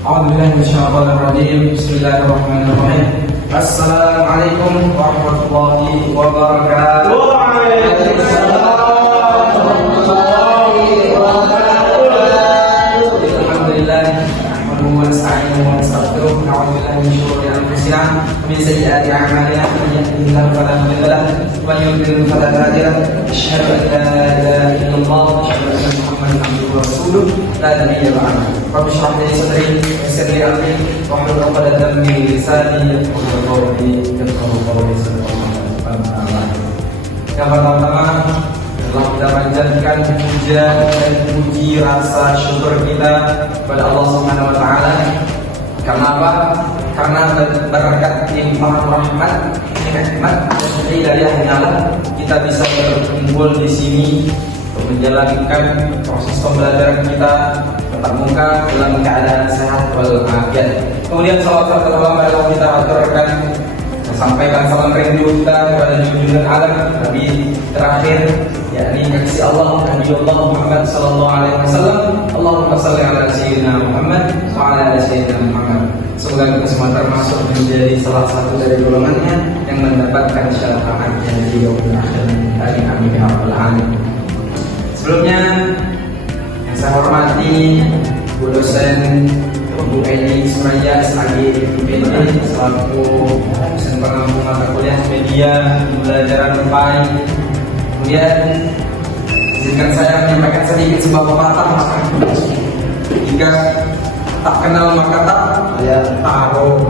A'udzubillahi minasyaitonir rajim. Bismillahirrahmanirrahim. Assalamualaikum warahmatullahi wabarakatuh. Waalaikumsalam warahmatullahi wabarakatuh. Alhamdulillah, nahmaduhu wa nasta'inuhu wa nastaghfiruh. Na'udzu billahi min shururi anfusina wa min sayyiati a'malina. Man yahdihillahu fala mudilla lahu wa man yudlil fala hadiya lahu. Asyhadu an la ilaha illallah wa asyhadu anna Muhammadan abduhu wa rasuluh. La nabiyya ba'dahu. Rabbi shrah li sadri wa yassir li amri wahlul 'uqdatam min lisani yafqahu qawli. Yang pertama, telah kita panjatkan puja dan puji rasa syukur kita kepada Allah Subhanahu wa taala. Karena apa? Karena berkat limpahan rahmat, nikmat dan hidayahnya kita bisa berkumpul di sini untuk menjalankan proses pembelajaran kita tatap muka dalam keadaan sehat walafiat. Kemudian salawat terutama kita aturkan, sampaikan salam rindu kita kepada junjungan alam Nabi terakhir, yakni kasih Allah Nabiullah Muhammad sallallahu alaihi wasallam. Allahumma shalli ala sayyidina Muhammad wa ala ali sayyidina Muhammad. Semoga kita semua termasuk menjadi salah satu dari golongannya yang mendapatkan syafaatnya di yaumil akhir. Amin ya rabbal alamin. Sebelumnya yang saya hormati Bu dosen Bu Eni Suraya SAG IPB selaku dosen pengampu mata kuliah media pembelajaran baik. Kemudian izinkan saya menyampaikan sedikit sebuah pepatah, jika tak kenal maka tak tahu.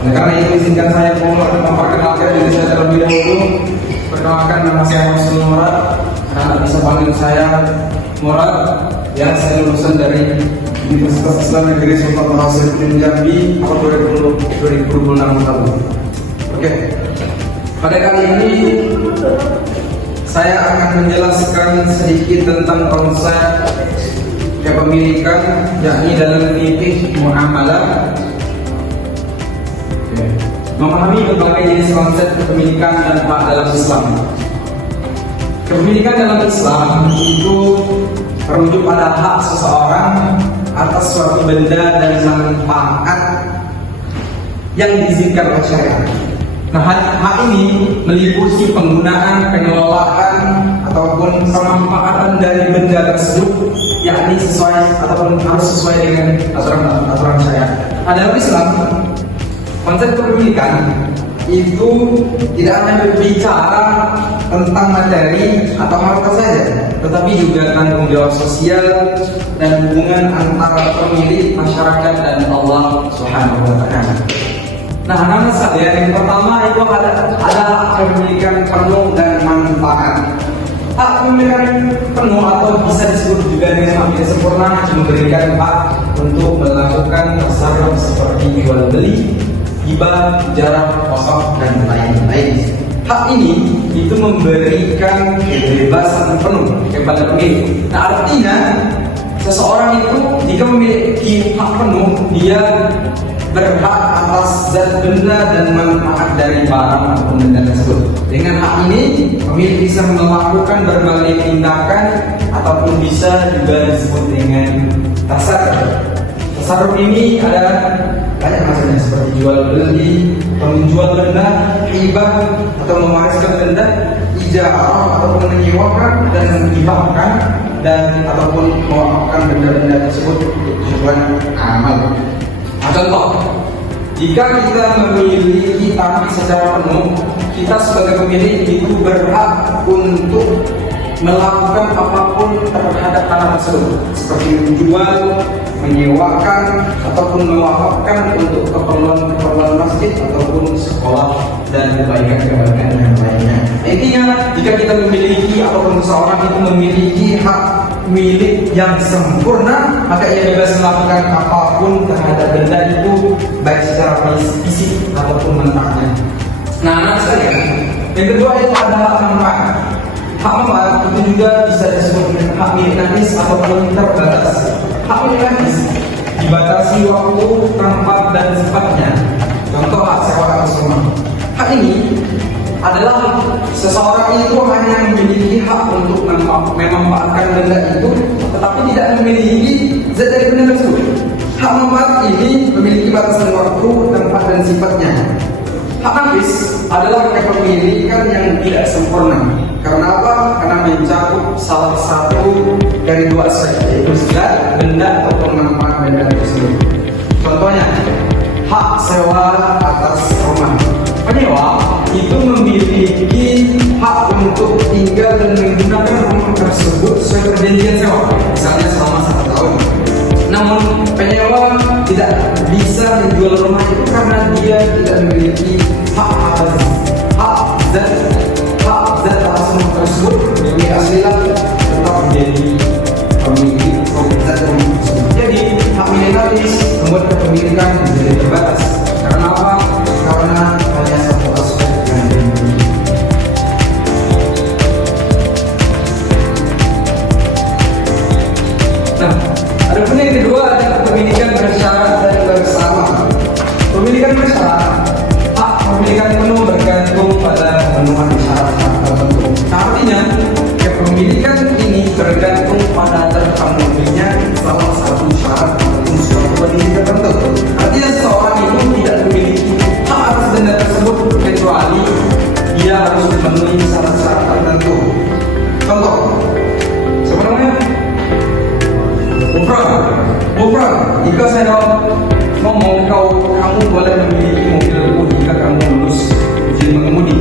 Oleh karena itu izinkan saya memperkenalkan diri saya terlebih dahulu. Perkenalkan, nama saya Masul Murad. Karena bisa panggil saya Murad. Ya, saya lulusan dari Universitas Islam Negeri Sultan Hasanuddin Jambi tahun 2026 lalu. Oke. Pada kali ini saya akan menjelaskan sedikit tentang konsep kepemilikan, yakni dalam fikih muamalah. Memahami berbagai jenis konsep kepemilikan dan hak dalam Islam. Kepemilikan dalam Islam itu merujuk pada hak seseorang atas suatu benda dan manfaat yang diizinkan oleh syariat. Nah, hak ini meliputi penggunaan, pengelolaan ataupun pemanfaatan dari benda tersebut, yakni sesuai ataupun harus sesuai dengan aturan syariat. Nah, dalam Islam, konsep kepemilikan itu tidak hanya berbicara tentang materi atau harta saja, tetapi juga tanggung jawab sosial dan hubungan antara pemilik, masyarakat dan Allah Subhanahu wa taala. Nah, nama saya yang pertama itu ada hak kepemilikan penuh dan manfaat. Hak kepemilikan penuh atau bisa disebut juga dengan hak sempurna memberikan hak untuk melakukan tasarruf seperti jual beli, hibah, jarak, kosong dan lain-lain. Hak ini itu memberikan kebebasan penuh kepada pemilik. Nah, artinya seseorang itu jika memiliki hak penuh, dia berhak atas zat benda dan manfaat dari barang ataupun benda tersebut. Dengan hak ini, pemilik bisa melakukan berbagai tindakan ataupun bisa juga disebut dengan tasarruf. Tasarruf ini ada banyak maksudnya, seperti jual beli, menjual benda, hibah atau mewariskan benda, ijarah ataupun menyewakan dan menghibahkan, dan ataupun mewakafkan benda-benda tersebut untuk tujuan amal. Contoh, jika kita memiliki tanah secara penuh, kita sebagai pemilik itu berhak untuk melakukan apapun terhadap tanah tersebut, seperti menjual, menyewakan, ataupun mewakafkan untuk keperluan masjid ataupun sekolah dan kebaikan-kebaikan yang lainnya. Intinya, jika kita memiliki ataupun seseorang itu memiliki hak milik yang sempurna, maka ia bebas melakukan apapun terhadap benda itu, baik secara fisik ataupun manfaatnya. Nah, anak sekalian, yang kedua itu ada hak manfaat. Hak manfaat itu juga bisa disebut dengan hak milik najis ataupun terbatas. Hak milik najis dibatasi waktu, tempat dan sifatnya. Contoh, hak sewa atas rumah. Hak ini adalah seseorang itu hanya memiliki hak untuk memanfaatkan benda itu, tetapi tidak memiliki zat dari benda tersebut. Hak manfaat ini memiliki batasan waktu, tempat, dan sifatnya. Hak nafis adalah kepemilikan yang tidak sempurna. Karena apa? Karena mencakup salah satu dari dua aspek, yaitu zat, benda, atau manfaat benda tersebut. Contohnya, hak sewa atas rumah. Penyewa itu memiliki hak untuk tinggal dan menggunakan rumah tersebut sesuai perjanjian sewa, misalnya selama 1 tahun. Namun penyewa tidak bisa menjual rumah itu karena dia tidak memiliki hak atas atas rumah tersebut. Yang aslinya tetap menjadi pemilik zat rumah tersebut. Jadi hak milik nafis membuat kepemilikan menjadi terbatas. Karena apa? Karena hanya satu aspek yang dimiliki. Nah, adapun yang kedua adalah kepemilikan bersyarat dan bersama. Pemilikan bersyarat, hak kepemilikan penuh bergantung pada pemenuhan syarat-syarat tertentu. Artinya, kepemilikan ini bergantung pada terpenuhinya salah satu syarat ataupun suatu kondisi tertentu. Artinya seseorang itu tidak memiliki hak atas benda tersebut kecuali dia harus memenuhi syarat-syarat tertentu. Contoh, sebenarnya Mufrad, jika saya ngomong kamu boleh memiliki mobilku jika kamu lulus ujian mengemudi.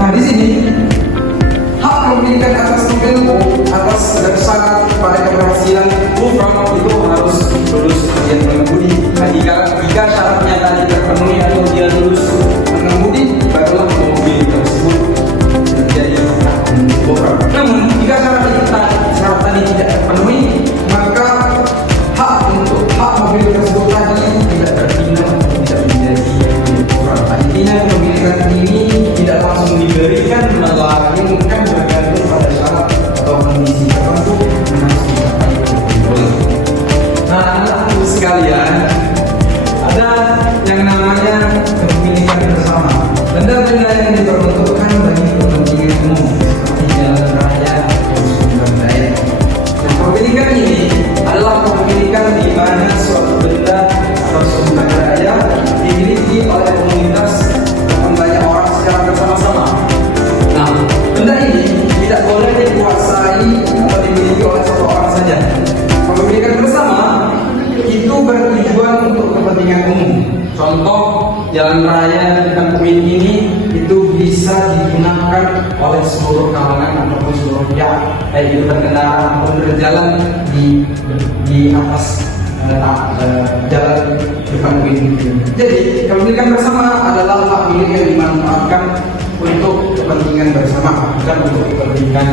Nah, di sini hak kepemilikan atas mobilku atas bersyarat pada keberhasilan Mufrad itu harus lulus ujian mengemudi. Nah, jika syaratnya tadi terpenuhi atau dia lulus mengemudi, barulah mobil tersebut menjadi Mufrad. Namun jika syarat tadi tidak terpenuhi, maka hak mobil tersebut tadi tidak terbina atau tidak menjadi Mufrad. Intinya kepemilikan ini tidak langsung diberikan, melainkan bergantung pada syarat atau kondisi tertentu yang harus dicapai oleh. Nah, anak-anakku sekalian, ada yang namanya kepemilikan bersama. Benda-benda yang diperuntukkan bagi kepentingan umum seperti jalan raya atau sumber daya. Dan kepemilikan ini adalah kepemilikan di mana suatu benda atau sumber daya dimiliki oleh komunitas ataupun banyak orang secara bersama-sama. Nah, benda ini tidak boleh dikuasai atau dimiliki oleh satu orang saja. Kepemilikan bersama itu bertujuan untuk kepentingan umum. Contoh, jalan raya di kampung ini itu bisa digunakan oleh seluruh kalangan ataupun seluruh pihak, baik itu berkendara ataupun berjalan di atas jalan di kampung ini. Jadi kepemilikan bersama adalah hak milik yang dimanfaatkan untuk kepentingan bersama, bukan untuk kepentingan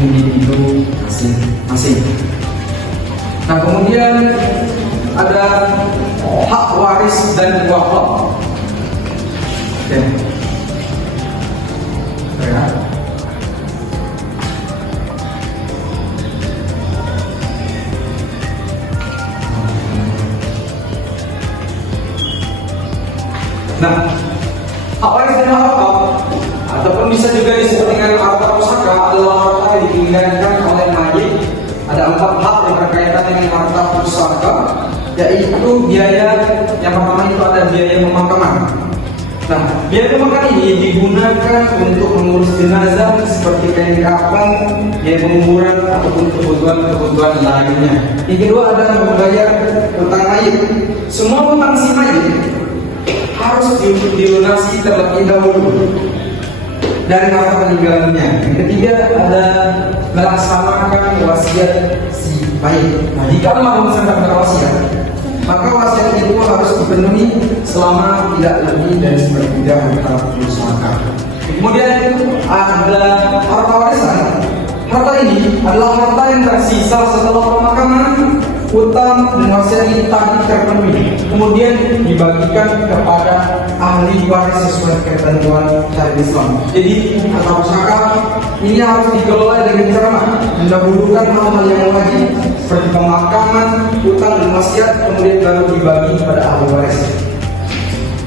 individu masing-masing. Nah, kemudian ada hak waris dan wakaf. Oke. Ya. Nah, hak waris dan wakaf ataupun bisa juga disebut dengan harta pusaka adalah harta yang ditinggalkan oleh mayit. Ada 4 hak yang berkaitan dengan harta pusaka, yaitu biaya. Yang pertama itu ada biaya pemakaman. Nah, biaya pemakaman ini digunakan untuk mengurus jenazah seperti kain kafan, biaya penguburan ataupun kebutuhan lainnya. Yang kedua ada membayar utang mayit. Semua utang si mayit harus dilunasi terlebih dahulu dari harta peninggalannya. Yang ketiga ada melaksanakan wasiat si mayit. Nah, jika almarhum sedang berwasiat, maka wasiat itu harus dipenuhi selama tidak lebih dari 1/3 harta pusaka. Kemudian ada harta warisan. Harta ini adalah harta yang tersisa setelah pemakaman, utang dan wasiat ini tadi terpenuhi, kemudian dibagikan kepada ahli waris sesuai ketentuan syariat Islam. Jadi harta pusaka ini harus dikelola dengan cermat, mendahulukan hal-hal yang wajib seperti pemakaman, utang dan wasiat, kemudian baru dibagi kepada ahli waris.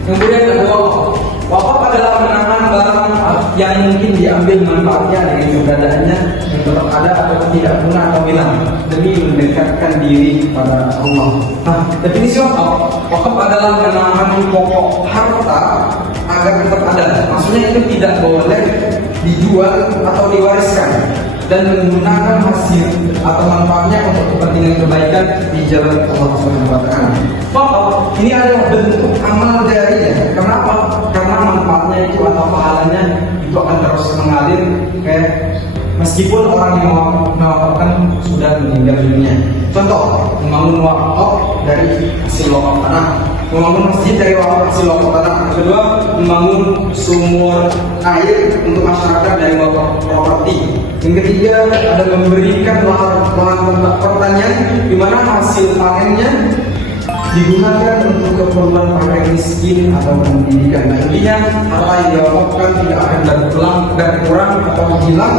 Kemudian ada wakaf. Wakaf adalah menahan barang yang mungkin diambil manfaatnya dengan keberadaannya yang tetap ada atau tidak punah atau hilang demi mendekatkan diri kepada Allah. Nah, definisi wakaf adalah menahan pokok harta agar tetap ada. Maksudnya itu tidak boleh dijual atau diwariskan dan menggunakan hasil atau manfaatnya untuk kepentingan kebaikan di jalan Allah Subhanahu wa taala. Wakaf ini adalah bentuk amal jariah. Kenapa? Karena manfaatnya itu atau pahalanya itu akan terus mengalir meskipun orang yang mewakafkan sudah meninggal dunia. Contoh, membangun wakaf dari hasil wakaf tanah, membangun masjid dari hasil wakaf tanah. Yang kedua, membangun sumur air untuk masyarakat dari wakaf properti. Yang ketiga, ada memberikan lahan pertanian di mana hasil panennya digunakan untuk keperluan fakir miskin atau pendidikan. Nah, intinya harta yang diwakafkan tidak akan berkurang atau hilang,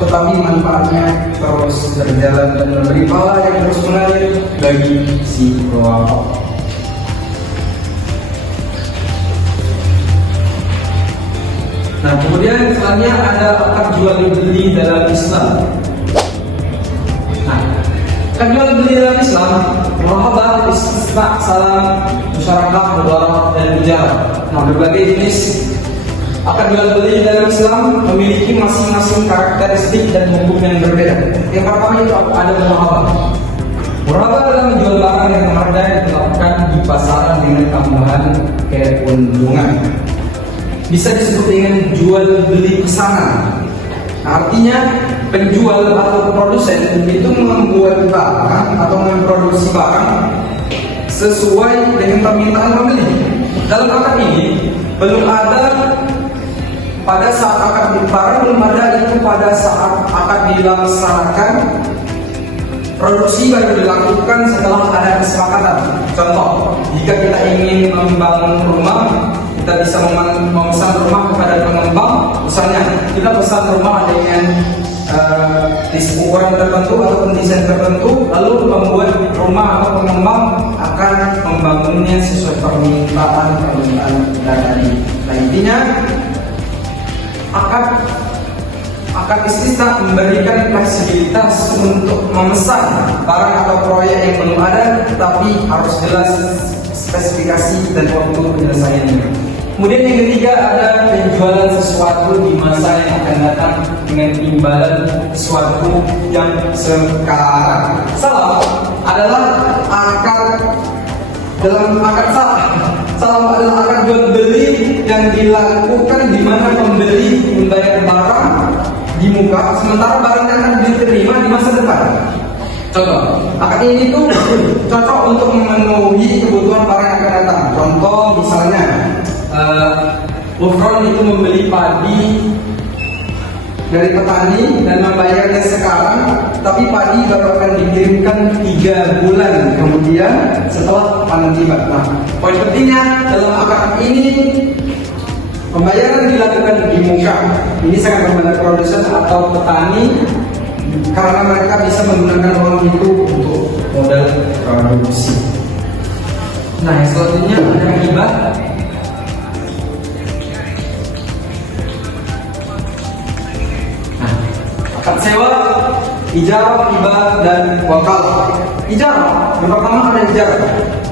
tetapi manfaatnya terus berjalan dan memberi pahala yang terus mengalir bagi si pewakaf. Nah, kemudian selanjutnya ada akad jual beli dalam Islam. Nah, akad jual beli dalam Islam, murahabah, istisna, salam, musyarakah, mudawarah, dan ijarah. Nah, berbagai jenis akad jual beli dalam Islam memiliki masing-masing karakteristik dan hukum yang berbeda. Yang pertama itu ada murahabah. Murahabah adalah menjual barang yang harga ditetapkan di pasaran dengan tambahan keuntungan. Bisa disebut dengan jual beli pesanan. Nah, artinya penjual atau produsen itu membuat barang atau memproduksi barang sesuai dengan permintaan pembeli. Dalam akad ini belum ada pada saat akad barang belum ada itu pada saat akad dilaksanakan. Produksi baru dilakukan setelah ada kesepakatan. Contoh, jika kita ingin membangun rumah, kita bisa memesan rumah kepada pengembang. Misalnya, kita pesan rumah dengan ukuran tertentu ataupun desain tertentu, lalu membuat rumah atau pengembang akan membangunnya sesuai permintaan dari. Nah, intinya akad istisna memberikan fleksibilitas untuk memesan barang atau proyek yang belum ada, tapi harus jelas spesifikasi dan waktu penyelesaiannya. Kemudian yang ketiga ada penjualan sesuatu di masa yang akan datang dengan imbalan sesuatu yang sekarang. Salam adalah akad dalam akad salam. Salam adalah akad jual beli yang dilakukan di mana pembeli membayar barang di muka, sementara barang yang akan diterima di masa depan. Contoh, akad ini tuh cocok untuk memenuhi kebutuhan barang yang akan datang. Contoh misalnya, Ufron itu membeli padi dari petani dan membayarnya sekarang, tapi padi baru akan dikirimkan 3 bulan kemudian setelah panen tiba. Nah, poin pentingnya dalam akad ini pembayaran dilakukan di muka. Ini sangat membantu produsen atau petani karena mereka bisa menggunakan uang itu untuk modal produksi. Nah, yang selanjutnya ada hibah. Nah, akad sewa, ijarah, hibah, dan wakalah. Ijarah, yang pertama ada ijarah.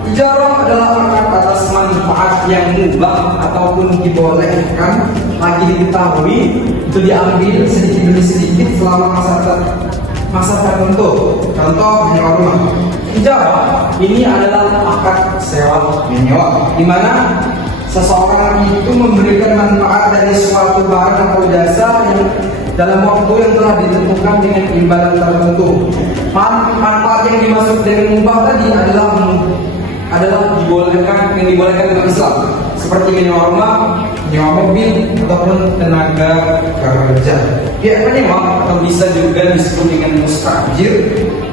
Ijarah adalah akad atas manfaat yang mubah ataupun dibolehkan, lagi diketahui itu diambil sedikit demi sedikit selama masa tertentu. Contoh menyewa rumah. Ijarah ini adalah akad sewa menyewa, di mana seseorang itu memberikan manfaat dari suatu barang atau jasa yang dalam waktu yang telah ditentukan dengan imbalan tertentu. Manfaat yang dimaksud dengan mubah tadi adalah dibolehkan dalam Islam, seperti menyewa rumah, menyewa mobil, ataupun tenaga kerja. Pihak penyewa atau bisa juga disebut dengan mustajir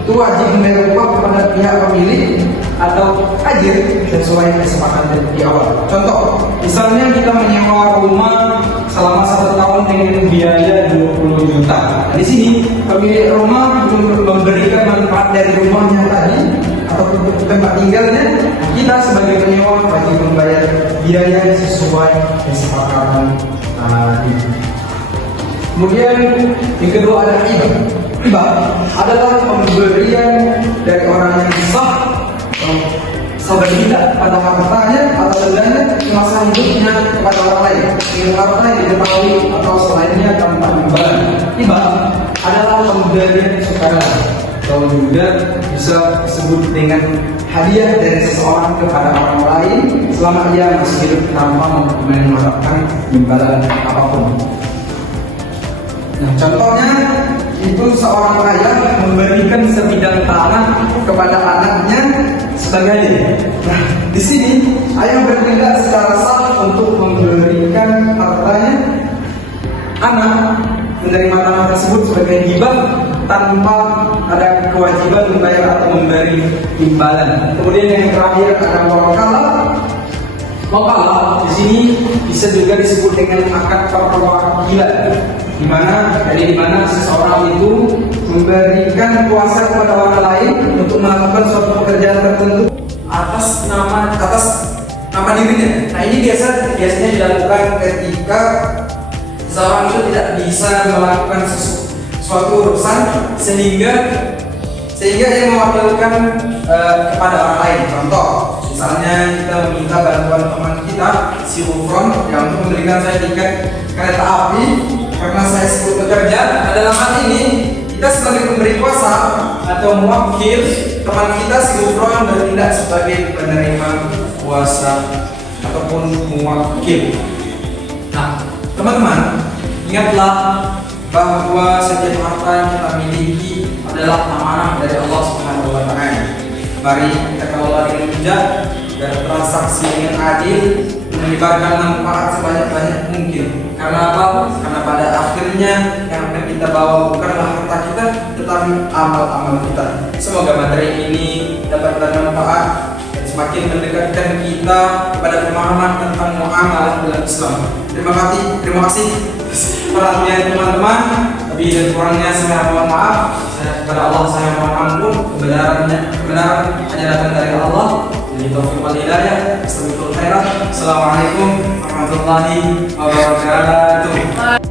itu wajib membayar upah kepada pihak pemilik atau ajir sesuai kesepakatan di awal. Contoh, misalnya kita menyewa rumah selama 1 tahun dengan biaya 20 juta. Nah, di sini pemilik rumah memberikan manfaat dari rumahnya tadi atau tempat tinggalnya. Kita sebagai penyewa wajib membayar biaya sesuai kesepakatan tadi. Kemudian yang kedua ada hibah. Hibah adalah pemberian dari orang yang sabar tidak pada hartanya atau bendanya di masa hidupnya kepada orang lain dengan harta yang diketahui atau selainnya tanpa imbalan. Hibah adalah pemberian sukarela atau juga bisa disebut dengan hadiah dari seseorang kepada orang lain selama ia masih hidup tanpa mengharapkan imbalan apapun. Nah, contohnya itu seorang ayah memberikan sebidang tanah kepada anaknya sebagai hadiah. Nah, di sini ayah bertindak secara sah untuk memberikan hartanya anak menerima tanah tersebut sebagai hibah tanpa ada kewajiban membayar atau memberi imbalan. Kemudian yang terakhir ada wakalah. Wakalah di sini bisa juga disebut dengan akad perwakilan, di mana seseorang itu memberikan kuasa kepada orang lain untuk melakukan suatu pekerjaan tertentu atas nama dirinya. Nah, ini biasanya dilakukan ketika seseorang itu tidak bisa melakukan suatu urusan sehingga ia mewakilkan kepada orang lain. Contoh, misalnya kita meminta bantuan teman kita si Ufron yang untuk memberikan saya tiket kereta api karena saya sebut bekerja. Dalam hal ini kita sebagai pemberi kuasa atau mewakil teman kita si Ufron bertindak sebagai penerima kuasa ataupun mewakil. Nah, teman-teman, ingatlah bahwa setiap harta yang kita miliki adalah amanah dari Allah Subhanahu wa Ta'ala. Mari kita kelola dengan bijak dan transaksi dengan adil, menyebarkan manfaat sebanyak-banyak mungkin. Karena apa? Karena pada akhirnya yang akan kita bawa bukanlah harta kita, tetapi amal-amal kita. Semoga materi ini dapat bermanfaat dan semakin mendekatkan kita kepada pemahaman tentang muamalah dalam Islam. Terima kasih perhatian teman-teman. Lebih dan kurangnya saya mohon maaf. Kepada Allah saya mohon ampun. Kebenaran hanya datang dari Allah. Jadi taufiq wal hidayah. Astagfirullah khairan. Assalamualaikum warahmatullahi wabarakatuh.